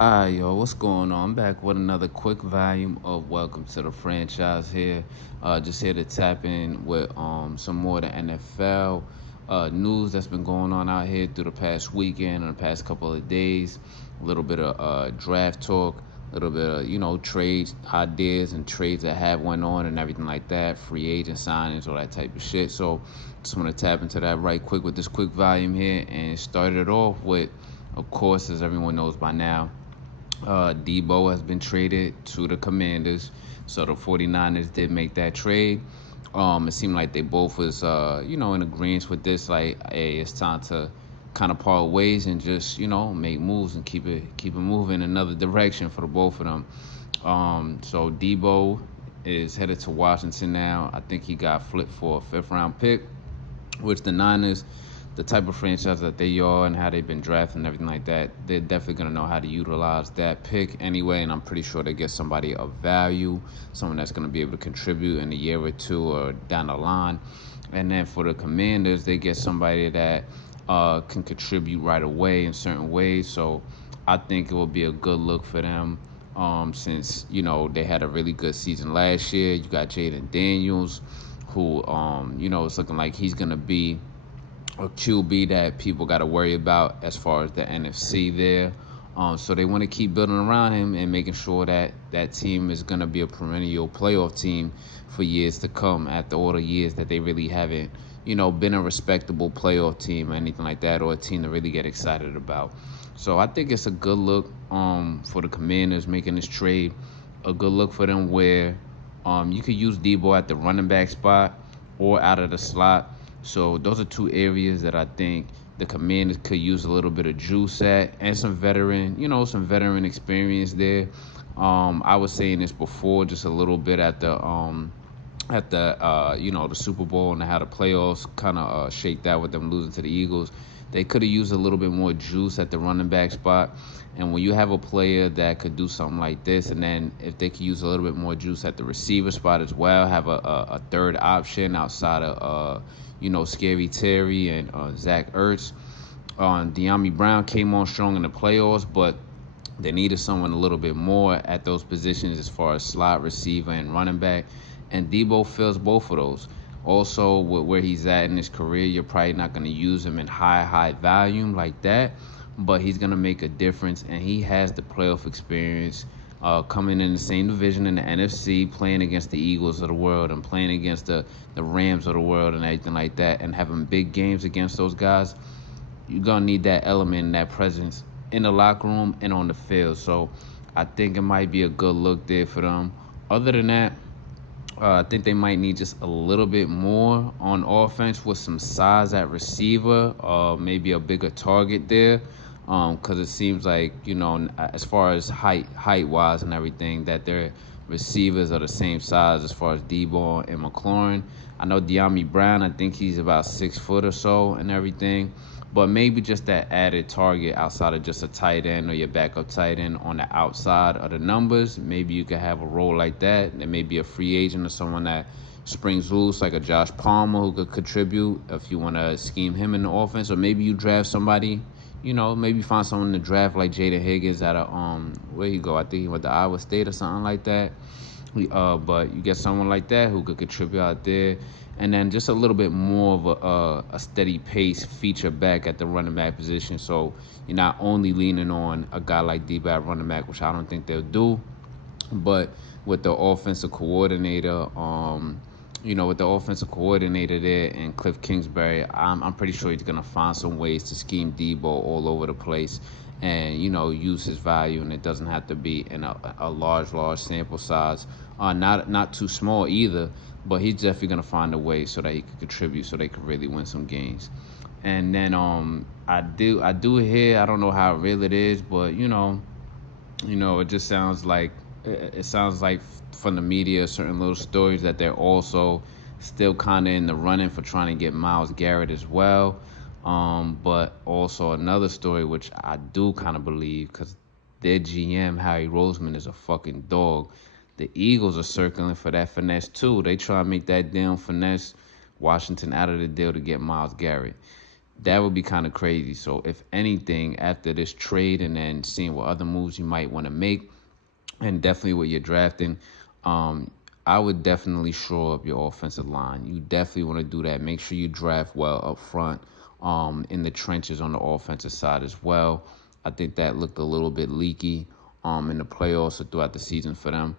Alright, yo, what's going on? I'm back with another quick volume of Welcome to the Franchise here. Just here to tap in with some more of the NFL news that's been going on out here through the past weekend and the past couple of days. A little bit of draft talk, a little bit of trades, ideas, and trades that have went on and everything like that. Free agent signings, all that type of shit. So just want to tap into that right quick with this quick volume here and start it off with, of course, as everyone knows by now. Debo has been traded to the Commanders. So the 49ers did make that trade. It seemed like they both was, in agreement with this. Like, hey, it's time to kind of part ways and just, make moves and keep it moving in another direction for the both of them. So Debo is headed to Washington now. I think he got flipped for a fifth round pick, which the Niners, the type of franchise that they are and how they've been drafting and everything like that, they're definitely going to know how to utilize that pick anyway. And I'm pretty sure they get somebody of value, someone that's going to be able to contribute in a year or two or down the line. And then for the Commanders, they get somebody that can contribute right away in certain ways. So I think it will be a good look for them. Since they had a really good season last year. You got Jaden Daniels, who it's looking like he's gonna be a QB that people got to worry about as far as the NFC there. So they want to keep building around him and making sure that that team is going to be a perennial playoff team for years to come after all the years that they really haven't, been a respectable playoff team or anything like that, or a team to really get excited about. So I think it's a good look for the Commanders making this trade, a good look for them where you could use Debo at the running back spot or out of the slot. So those are two areas that I think the Commanders could use a little bit of juice at and some veteran experience there. I was saying this before, just a little bit at the Super Bowl and how the playoffs kind of shaked out with them losing to the Eagles. They could have used a little bit more juice at the running back spot. And when you have a player that could do something like this, and then if they could use a little bit more juice at the receiver spot as well, have a third option outside of Scary Terry and Zach Ertz. De'Ami Brown came on strong in the playoffs, but they needed someone a little bit more at those positions as far as slot receiver and running back. And Debo fills both of those. Also, with where he's at in his career, you're probably not going to use him in high volume like that, but he's going to make a difference, and he has the playoff experience. Coming in the same division in the NFC, playing against the Eagles of the world and playing against the Rams of the world and everything like that, and having big games against those guys, you're going to need that element and that presence in the locker room and on the field. So I think it might be a good look there for them. Other than that, I think they might need just a little bit more on offense with some size at receiver, maybe a bigger target there, because it seems like as far as height wise and everything, that their receivers are the same size as far as Debo and McLaurin. I know De'Ami Brown, I think he's about 6 foot or so and everything. But maybe just that added target outside of just a tight end or your backup tight end on the outside of the numbers. Maybe you could have a role like that. There may be a free agent or someone that springs loose, like a Josh Palmer who could contribute if you want to scheme him in the offense. Or maybe you draft somebody, maybe find someone to draft like Jaden Higgins out of where he go? I think he went to Iowa State or something like that. But you get someone like that who could contribute out there, and then just a little bit more of a steady pace feature back at the running back position. So you're not only leaning on a guy like D at running back, which I don't think they'll do, but with the offensive coordinator, there and Cliff Kingsbury, I'm pretty sure he's gonna find some ways to scheme Debo all over the place, and use his value, and it doesn't have to be in a large sample size, not too small either. But he's definitely gonna find a way so that he can contribute, so they can really win some games. And then I do hear, I don't know how real it is, but it just sounds like it sounds like from the media, certain little stories that they're also still kind of in the running for trying to get Myles Garrett as well. But also another story which I do kind of believe, because their GM Harry Roseman is a fucking dog. The Eagles are circling for that finesse too. They try to make that damn finesse Washington out of the deal to get Myles Garrett. That would be kind of crazy. So if anything, after this trade and then seeing what other moves you might want to make, and definitely what you're drafting, um, I would definitely shore up your offensive line. You definitely want to do that. Make sure you draft well up front, in the trenches on the offensive side as well. I think that looked a little bit leaky in the playoffs or throughout the season for them.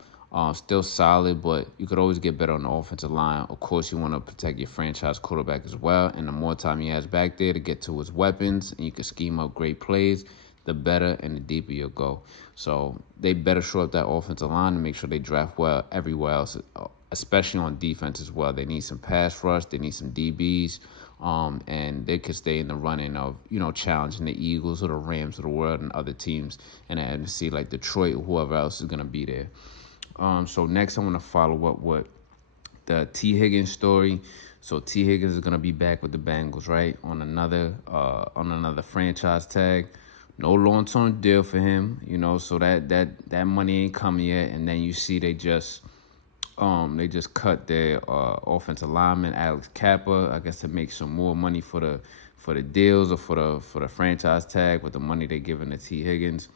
Still solid, but you could always get better on the offensive line. Of course, you want to protect your franchise quarterback as well. And the more time he has back there to get to his weapons and you can scheme up great plays, the better and the deeper you'll go. So they better shore up that offensive line and make sure they draft well everywhere else, especially on defense as well. They need some pass rush. They need some DBs. And they could stay in the running of, challenging the Eagles or the Rams of the world and other teams in the NFC like Detroit or whoever else is going to be there. So next I want to follow up with the T. Higgins story. So T. Higgins is gonna be back with the Bengals, right? On another franchise tag. No long-term deal for him, so that money ain't coming yet. And then you see they just cut their offensive lineman Alex Kappa, I guess, to make some more money for the deals or for the franchise tag with the money they're giving to T. Higgins.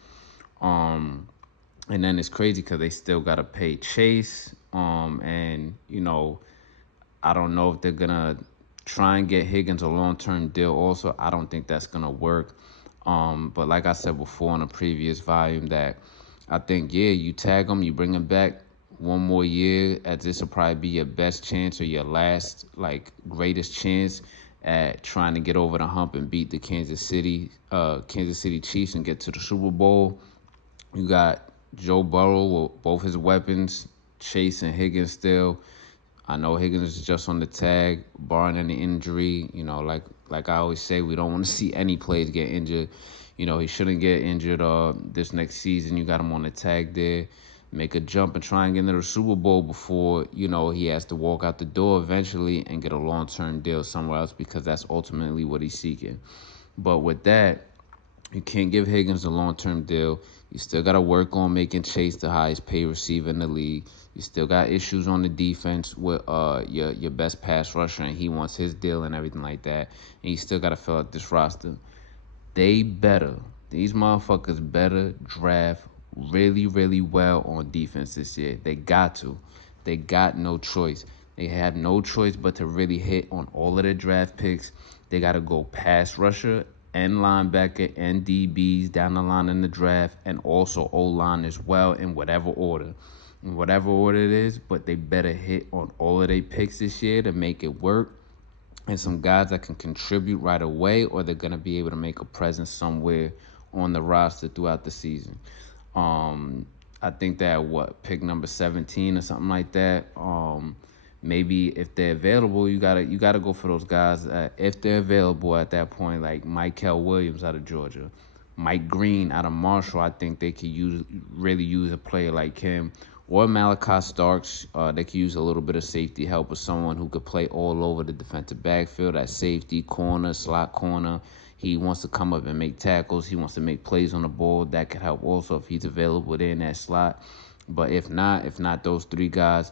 And then it's crazy because they still got to pay Chase. And, I don't know if they're going to try and get Higgins a long-term deal also. I don't think that's going to work. But like I said before in a previous volume, that I think, yeah, you tag him, you bring him back one more year, as this will probably be your best chance or your last, greatest chance at trying to get over the hump and beat the Kansas City Chiefs and get to the Super Bowl. You got Joe Burrow with both his weapons, Chase and Higgins still. I know Higgins is just on the tag, barring any injury. Like I always say, we don't want to see any players get injured. He shouldn't get injured this next season. You got him on the tag there. Make a jump and try and get into the Super Bowl before, he has to walk out the door eventually and get a long-term deal somewhere else, because that's ultimately what he's seeking. But with that, you can't give Higgins a long-term deal. You still got to work on making Chase the highest paid receiver in the league. You still got issues on the defense with your best pass rusher, and he wants his deal and everything like that. And you still got to fill out this roster. These motherfuckers better draft really, really well on defense this year. They got to. They got no choice. They had no choice but to really hit on all of their draft picks. They got to go pass rusher and linebacker and DBs down the line in the draft, and also O-line as well, in whatever order. In whatever order it is, but they better hit on all of their picks this year to make it work. And some guys that can contribute right away, or they're going to be able to make a presence somewhere on the roster throughout the season. I think that pick number 17 or something like that. Maybe if they're available, you gotta go for those guys if they're available at that point, like Mykel Williams out of Georgia, Mike Green out of Marshall. I think they could really use a player like him, or Malachi Starks. They could use a little bit of safety help with someone who could play all over the defensive backfield at safety, corner, slot corner. He wants to come up and make tackles. He wants to make plays on the ball. That could help also if he's available there in that slot. But if not those three guys,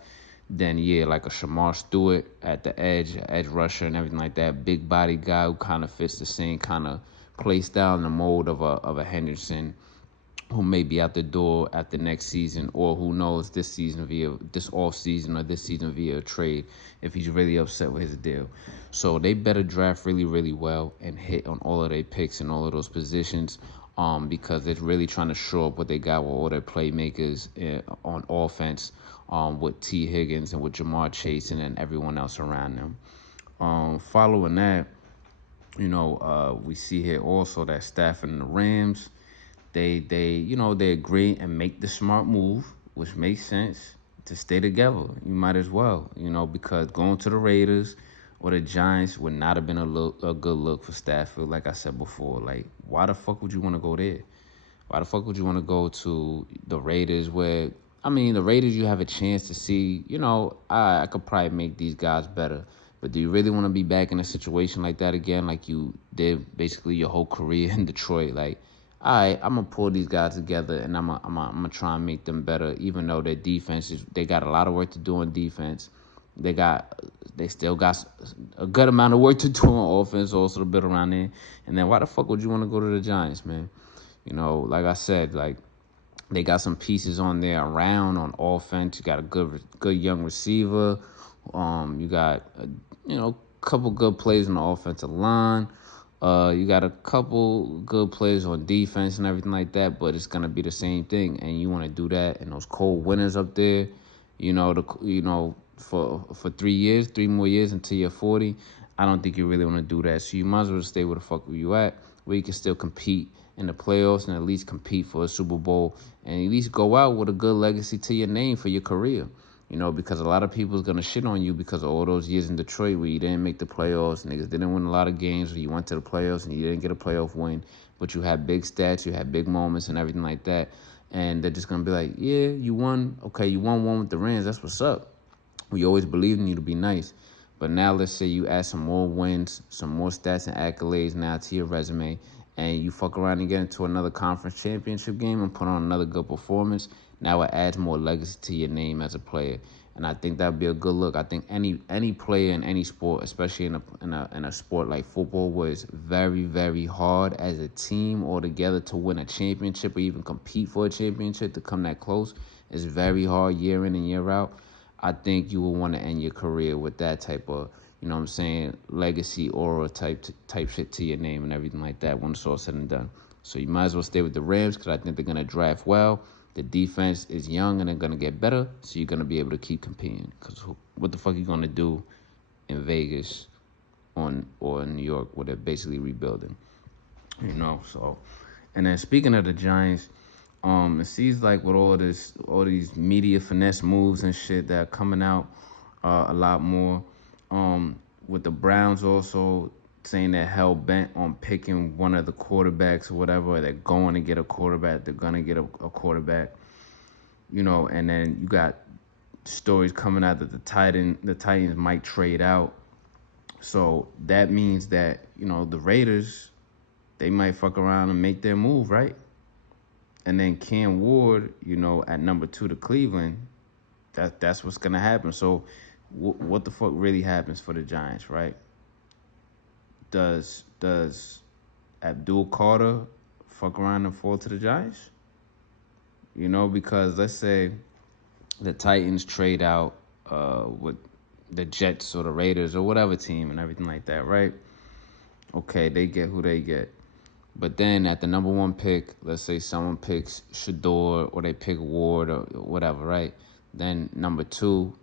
then yeah, like a Shamar Stewart at the edge rusher and everything like that. Big body guy who kind of fits the same kind of play style and the mold of a Henderson, who may be out the door after next season, or who knows, this off season or this season via a trade, if he's really upset with his deal. So they better draft really, really well and hit on all of their picks in all of those positions, because they're really trying to show up what they got with all their playmakers on offense, with T. Higgins and with Jamar Chase and then everyone else around them. Following that, we see here also that Stafford and the Rams, they agree and make the smart move, which makes sense, to stay together. You might as well, because going to the Raiders or the Giants would not have been a good look for Stafford. Like I said before, why the fuck would you want to go there? Why the fuck would you want to go to the Raiders where, the Raiders, you have a chance to see, I could probably make these guys better. But do you really want to be back in a situation like that again, like you did basically your whole career in Detroit? All right, I'm going to pull these guys together and I'm gonna try and make them better, even though their defense they got a lot of work to do on defense. They still got a good amount of work to do on offense, also a bit around there. And then why the fuck would you want to go to the Giants, man? Like I said, like they got some pieces on there around on offense. You got a good young receiver. You got couple good plays on the offensive line. You got a couple good plays on defense and everything like that, but it's gonna be the same thing. And you want to do that and those cold winters up there, for 3 years, 3 more years until you're 40. I don't think you really want to do that. So you might as well stay where the fuck you at, where you can still compete in the playoffs and at least compete for a Super Bowl and at least go out with a good legacy to your name for your career. Because a lot of people is going to shit on you because of all those years in Detroit where you didn't make the playoffs, niggas didn't win a lot of games, where you went to the playoffs and you didn't get a playoff win, but you had big stats, you had big moments and everything like that. And they're just going to be like, yeah, you won. Okay, you won one with the Rams. That's what's up. We always believed in you to be nice. But now let's say you add some more wins, some more stats and accolades now to your resume, and you fuck around and get into another conference championship game and put on another good performance. Now it adds more legacy to your name as a player. And I think that would be a good look. I think any player in any sport, especially in a sport like football, where it's very, very hard as a team or together to win a championship or even compete for a championship, to come that close, it's very hard year in and year out. I think you will want to end your career with that type of, legacy aura type shit to your name and everything like that when it's all said and done. So you might as well stay with the Rams because I think they're going to draft well. The defense is young and they're going to get better, so you're going to be able to keep competing. Because what the fuck are you going to do in Vegas or in New York where they're basically rebuilding? So. And then speaking of the Giants, it seems like with all these media finesse moves and shit that are coming out a lot more, with the Browns also saying they're hell bent on picking one of the quarterbacks or whatever, or they're going to get a quarterback, they're gonna get a quarterback, and then you got stories coming out that the Titans might trade out. So that means that, the Raiders, they might fuck around and make their move, right? And then Cam Ward, at number 2 to Cleveland, that's what's gonna happen. So what the fuck really happens for the Giants, right? Does Abdul Carter fuck around and fall to the Giants? Because let's say the Titans trade out with the Jets or the Raiders or whatever team and everything like that, right? Okay, they get who they get. But then at the number 1 pick, let's say someone picks Shador or they pick Ward or whatever, right? Then number 2,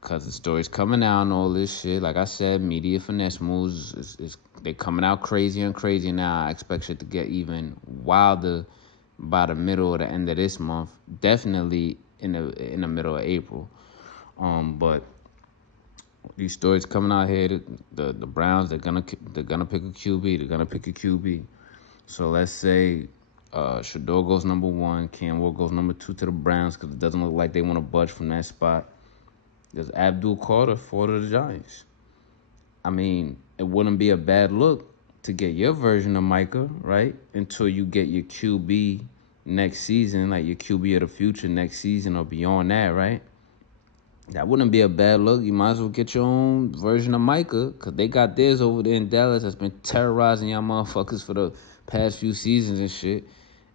because the story's coming out and all this shit, like I said, media finesse moves, they're coming out crazier and crazier now. I expect shit to get even wilder by the middle or the end of this month. Definitely in the middle of April. But these stories coming out here, the Browns, they're gonna pick a QB. They're gonna pick a QB. So let's say Shador goes number 1, Cam Ward goes number 2 to the Browns because it doesn't look like they want to budge from that spot. Does Abdul Carter fall to the Giants? I mean, it wouldn't be a bad look to get your version of Micah, right? Until you get your QB next season, like your QB of the future next season or beyond that, right? That wouldn't be a bad look. You might as well get your own version of Micah because they got theirs over there in Dallas that's been terrorizing y'all motherfuckers for the past few seasons and shit.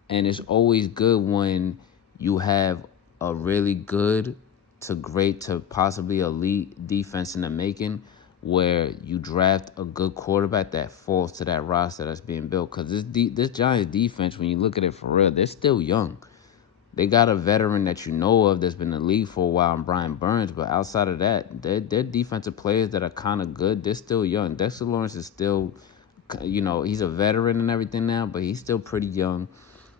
And it's always good when you have a really good to great to possibly elite defense in the making where you draft a good quarterback that falls to that roster that's being built. Because this Giants defense, when you look at it for real, they're still young. They got a veteran that you know of that's been in the league for a while in Brian Burns, but outside of that, they're defensive players that are kind of good. They're still young. Dexter Lawrence is still, he's a veteran and everything now, but he's still pretty young.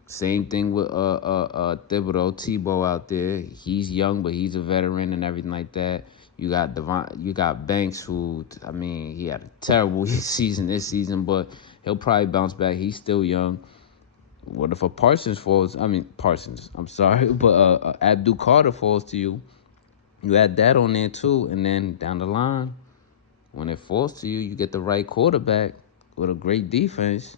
Same thing with Tebow out there. He's young, but he's a veteran and everything like that. You got Banks, who, he had a terrible season this season, but he'll probably bounce back. He's still young. What if a Parsons falls? I'm sorry, but Abdul Carter falls to you. You add that on there too, and then down the line, when it falls to you, you get the right quarterback with a great defense.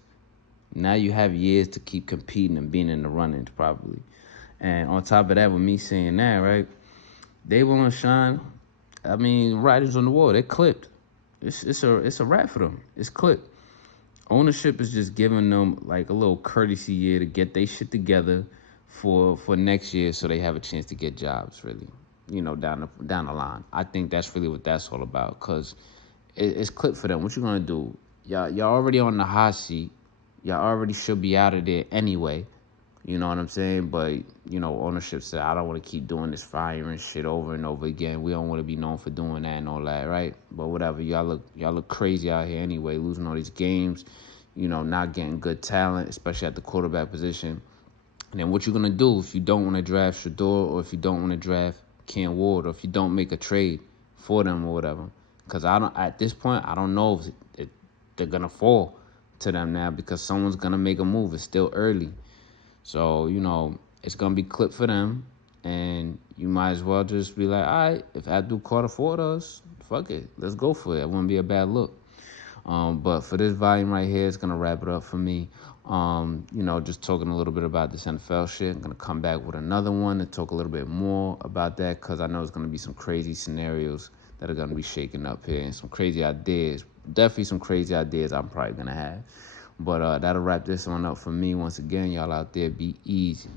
Now you have years to keep competing and being in the running probably. And on top of that, with me saying that, right, Dave and Sean, I mean, writings on the wall. They're clipped. It's a wrap for them. It's clipped. Ownership is just giving them like a little courtesy year to get their shit together for next year, so they have a chance to get jobs. Really, down the line. I think that's really what that's all about. Cause it's clipped for them. What you gonna do? Y'all already on the hot seat. Y'all already should be out of there anyway. You know what I'm saying? But, ownership said, I don't want to keep doing this firing shit over and over again. We don't want to be known for doing that and all that, right? But whatever, y'all look crazy out here anyway, losing all these games, not getting good talent, especially at the quarterback position. And then what you gonna do if you don't want to draft Shador, or if you don't want to draft Cam Ward, or if you don't make a trade for them or whatever? Because at this point, I don't know if they're gonna fall to them now, because someone's gonna make a move. It's still early. So, it's going to be clipped for them. And you might as well just be like, all right, if Abdul Carter Ford us, fuck it. Let's go for it. It wouldn't be a bad look. But for this volume right here, it's going to wrap it up for me. Just talking a little bit about this NFL shit. I'm going to come back with another one to talk a little bit more about that, because I know it's going to be some crazy scenarios that are going to be shaking up here, and some crazy ideas. Definitely some crazy ideas I'm probably going to have. But that'll wrap this one up for me. Once again, y'all out there, be easy.